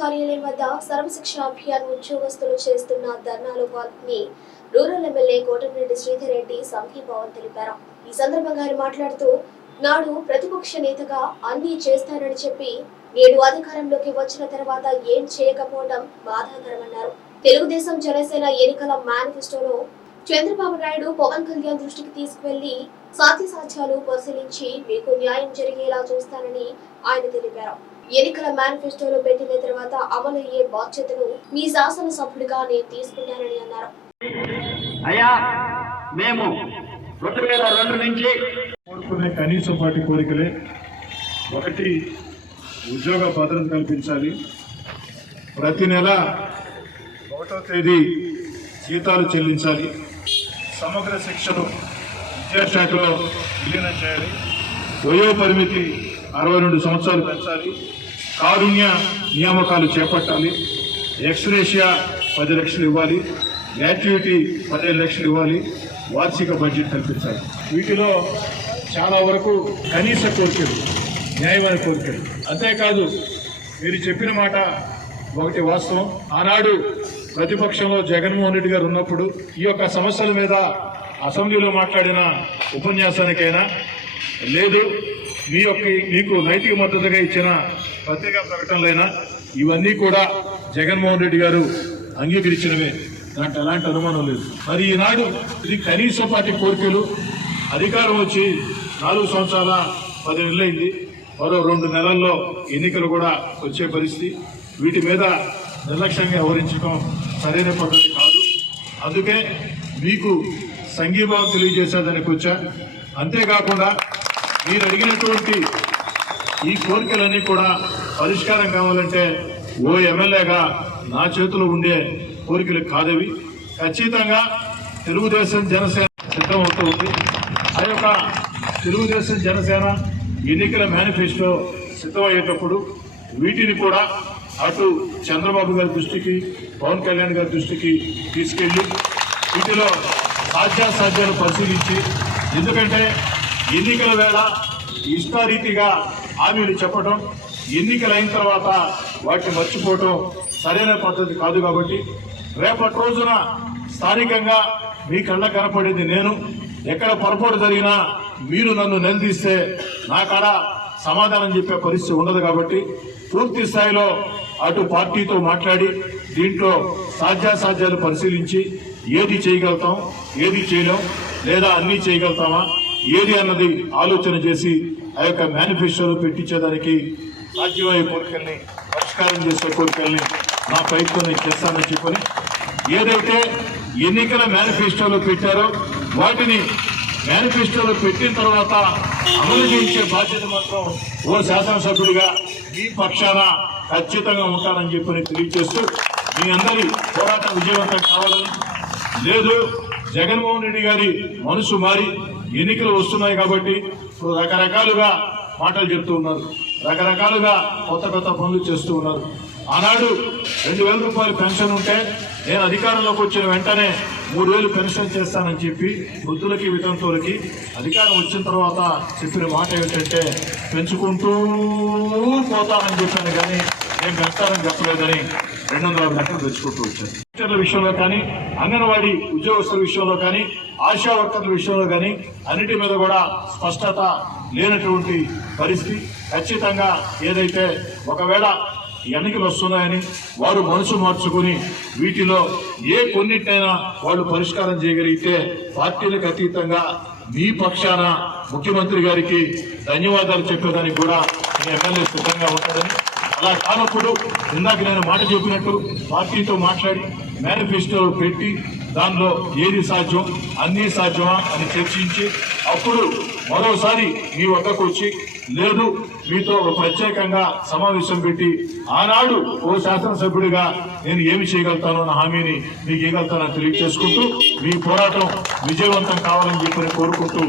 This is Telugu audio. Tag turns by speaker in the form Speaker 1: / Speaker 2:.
Speaker 1: కార్యాలయం వద్ద సర్వశిక్ష అభియాన్ ఉద్యోగస్తులు చేస్తున్న ధర్నాలో పాల్గొని రూరల్ ఎమ్మెల్యే కోటమిరెడ్డి శ్రీధర్ రెడ్డి సంఘీభావం తెలిపారు. ఈ సందర్భంగా ఆయన మాట్లాడుతూ నాడు ప్రతిపక్ష నేతగా అన్ని చేస్తానని చెప్పి నేడు అధికారంలోకి వచ్చిన తర్వాత ఏం చేయకపోవడం బాధాకరమన్నారు. తెలుగుదేశం జనసేన ఎన్నికల మేనిఫెస్టోలో చంద్రబాబు నాయుడు పవన్ కళ్యాణ్ దృష్టికి తీసుకువెళ్ళి సాధ్యసాధ్యాలు పరిశీలించి మీకు న్యాయం జరిగేలా చూస్తానని ఆయన తెలిపారు. ఎన్నికల మేనిఫెస్టోలో పెట్టిన తర్వాత అమలయ్యే బాధ్యతను మీ శాసనసభ్యుడిగా నేను తీసుకుంటానని అన్నారు.
Speaker 2: అయ్యా మేము రెండు వేల రెండు నుంచి
Speaker 3: కోరుకునే కనీసం పాటి కోరికలే. ఒకటి ఉద్యోగ భద్రత కల్పించాలి. ప్రతి నెల ఒకటో తేదీ జీతాలు చెల్లించాలి. సమగ్ర శిక్షను విద్యాశాఖలో విలీనం చేయాలి. వయో పరిమితి అరవై రెండు సంవత్సరాలు పెంచాలి కారుణ్య నియామకాలు చేపట్టాలి. ఎక్స్రేషియా పది లక్షలు ఇవ్వాలి. గ్రాట్యుటీ పదిహేను లక్షలు ఇవ్వాలి. వార్షిక బడ్జెట్ కల్పించాలి. వీటిలో చాలా వరకు కనీస కోరికలు న్యాయమైన కోరికలు. అంతేకాదు మీరు చెప్పిన మాట ఒకటి వాస్తవం. ఆనాడు ప్రతిపక్షంలో జగన్మోహన్ రెడ్డి గారు ఉన్నప్పుడు ఈ యొక్క సమస్యల మీద అసెంబ్లీలో మాట్లాడిన ఉపన్యాసానికైనా లేదు మీ యొక్క మీకు నైతిక మద్దతుగా ఇచ్చిన పత్రికా ప్రకటనలైనా ఇవన్నీ కూడా జగన్మోహన్ రెడ్డి గారు అంగీకరించినవే. దాంట్లో ఎలాంటి అనుమానం లేదు. మరి ఈనాడు ఇది కనీస పార్టీ కోరికలు. అధికారం వచ్చి నాలుగు సంవత్సరాల పది నెలలైంది. మరో రెండు నెలల్లో ఎన్నికలు కూడా వచ్చే పరిస్థితి. వీటి మీద నిర్లక్ష్యంగా వ్యవహరించడం సరైన పద్ధతి కాదు. అందుకే మీకు సంఘీభావం తెలియజేసేదానికి వచ్చా. అంతేకాకుండా మీరు అడిగినటువంటి ఈ కోరికలన్నీ కూడా పరిష్కారం కావాలంటే ఓ ఎమ్మెల్యేగా నా చేతిలో ఉండే కోరికలు కాదవి. ఖచ్చితంగా తెలుగుదేశం జనసేన సిద్ధమవుతూ ఉంది ఆ యొక్క తెలుగుదేశం జనసేన ఎన్నికల మేనిఫెస్టో సిద్ధమయ్యేటప్పుడు వీటిని కూడా అటు చంద్రబాబు గారి దృష్టికి పవన్ కళ్యాణ్ గారి దృష్టికి తీసుకెళ్ళి వీటిలో సాధ్యాసాధ్యాలు పరిశీలించి ఎందుకంటే ఎన్నికల వేళ ఇష్టారీతిగా హామీలు చెప్పడం ఎన్నికలైన తర్వాత వాటిని మర్చిపోవటం సరైన పద్ధతి కాదు కాబట్టి రేపటి రోజున స్థానికంగా మీ కళ్ళ కనపడేది నేను. ఎక్కడ పొరపాటు జరిగినా మీరు నన్ను నిలదీస్తే నా కాడ సమాధానం చెప్పే పరిస్థితి ఉండదు కాబట్టి పూర్తి స్థాయిలో అటు పార్టీతో మాట్లాడి దీంట్లో సాధ్యాసాధ్యాలు పరిశీలించి ఏది చేయగలుగుతాం ఏది చేయలేం లేదా అన్నీ చేయగలుగుతామా? ఏది అన్నది ఆలోచన చేసి ఆ యొక్క మేనిఫెస్టోలో పెట్టించేదానికి సాధ్యమయ్యే కోరికల్ని పరిష్కారం చేసే కోరికల్ని నా ప్రయత్నం నేను చేస్తానని చెప్పని ఏదైతే ఎన్నికల మేనిఫెస్టోలో పెట్టారో వాటిని మేనిఫెస్టోలో పెట్టిన తర్వాత అమలు చేయించే బాధ్యత మాత్రం ఓ శాసనసభ్యుడిగా మీ పక్షాన ఖచ్చితంగా ఉంటానని చెప్పని తెలియజేస్తూ మీ అందరి పోరాటం విజయవంతం కావాలని లేదు. జగన్మోహన్ రెడ్డి గారి మనసు మారి ఎన్నికలు వస్తున్నాయి కాబట్టి ఇప్పుడు రకరకాలుగా మాటలు చెప్తూ ఉన్నారు. రకరకాలుగా కొత్త కొత్త పనులు చేస్తూ ఉన్నారు. ఆనాడు రెండు వేల రూపాయలు పెన్షన్ ఉంటే నేను అధికారంలోకి వచ్చిన వెంటనే మూడు వేలు పెన్షన్ చేస్తానని చెప్పి వృద్ధులకి వితంతువులకి అధికారం వచ్చిన తర్వాత చెప్పిన మాట ఏమిటంటే పెంచుకుంటూ పోతానని చెప్పాను కానీ నేను పెంచుతానని చెప్పలేదని రెండు వందల యాభై లక్షలు తెచ్చుకుంటూ వచ్చాను. టీచర్ల విషయంలో కానీ అంగన్వాడీ ఉద్యోగస్తుల విషయంలో కానీ ఆశా వర్కర్ల విషయంలో కానీ అన్నిటి మీద కూడా స్పష్టత లేనటువంటి పరిస్థితి. ఖచ్చితంగా ఏదైతే ఒకవేళ ఎన్నికలు వస్తున్నాయని వారు మనసు మార్చుకుని వీటిలో ఏ కొన్నిటినైనా వాళ్ళు పరిష్కారం చేయగలిగితే పార్టీలకు అతీతంగా మీ పక్షాన ముఖ్యమంత్రి గారికి ధన్యవాదాలు చెప్పేదానికి కూడా మీ ఎమ్మెల్యే సిద్ధంగా ఉంటుందని అలా కానప్పుడు ఇందాక నేను మాట చెప్పినట్టు పార్టీతో మాట్లాడి మేనిఫెస్టో పెట్టి దానిలో ఏది సాధ్యం? అన్నీ సాధ్యమా అని చర్చించి అప్పుడు మరోసారి మీ వద్దకు వచ్చి లేదు మీతో ఒక ప్రత్యేకంగా సమావేశం పెట్టి ఆనాడు ఓ శాసనసభ్యుడిగా నేను ఏమి చేయగలుగుతానో అన్న హామీని మీకు ఇవ్వగలుగుతానని తెలియజేసుకుంటూ మీ పోరాటం విజయవంతం కావాలని చెప్పని కోరుకుంటూ